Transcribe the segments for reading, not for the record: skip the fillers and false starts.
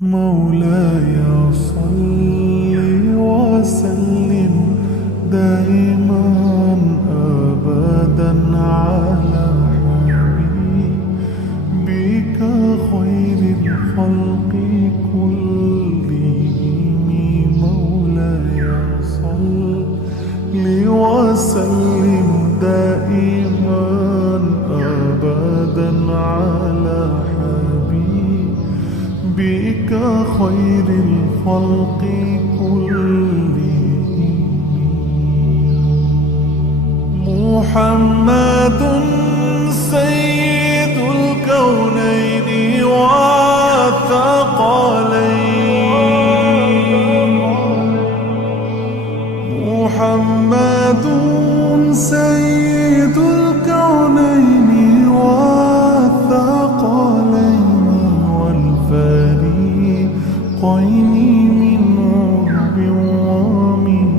مولاي صل وسلم دائما أبدا على حبيبك خير الخلق كلهم. مولاي صل وسلم دائما أبدا على بك خير الخلق كلهم. محمد سيد الكونين والثقلين. محمد سيد الكونين والثقلين والفريقين من عرب ومن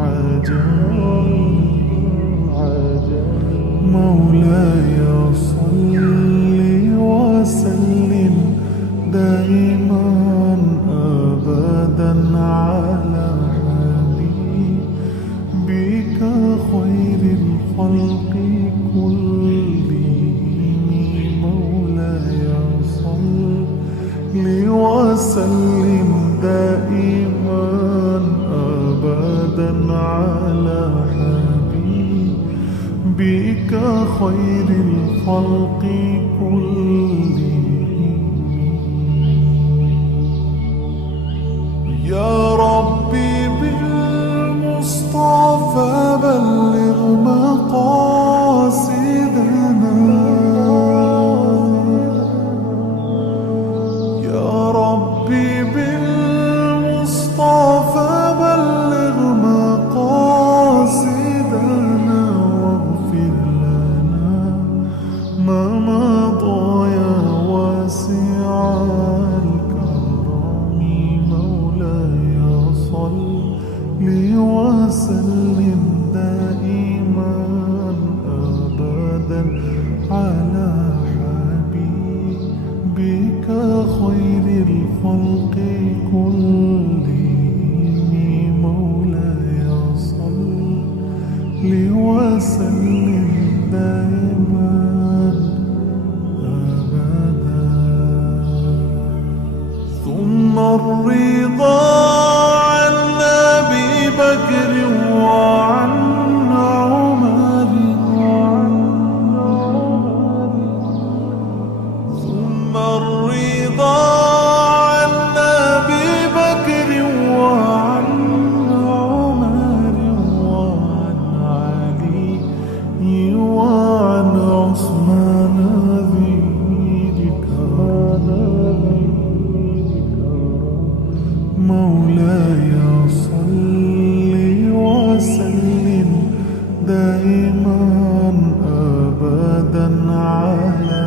عجم. مولاي صل وسلم دائما أبدا على حبيبك خير الخلق كلهم. مولاي صل وسلم دائما أبدا على حبيبك خير الخلق كلهم. يا ربي بالمصطفى بلغ مقاصدنا. يا ربي بالمصطفى بلغ مقاصدنا واغفر لنا ما مضى يا واسع الكرم. مولاي صل وسلم دائما أبدا على حبيبك خير الخلق كلهم. مولاي صل وسلم دائما أبدا. ثم الرضا عن أبي بكر وعن عمر. ثم الرضا عن أبي بكر وعن عمر وعن علي وعن عثمان ذي الكرم. مولاي صل وسلم دائما أبدا على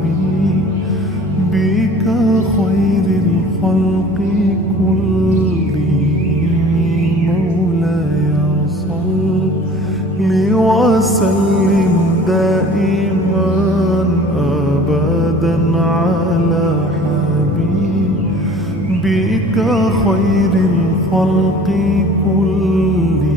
حبيبك خير الخلق كلهم. مولاي صل وسلم دائما أبدا على حبيبك خير الخلق كلهم.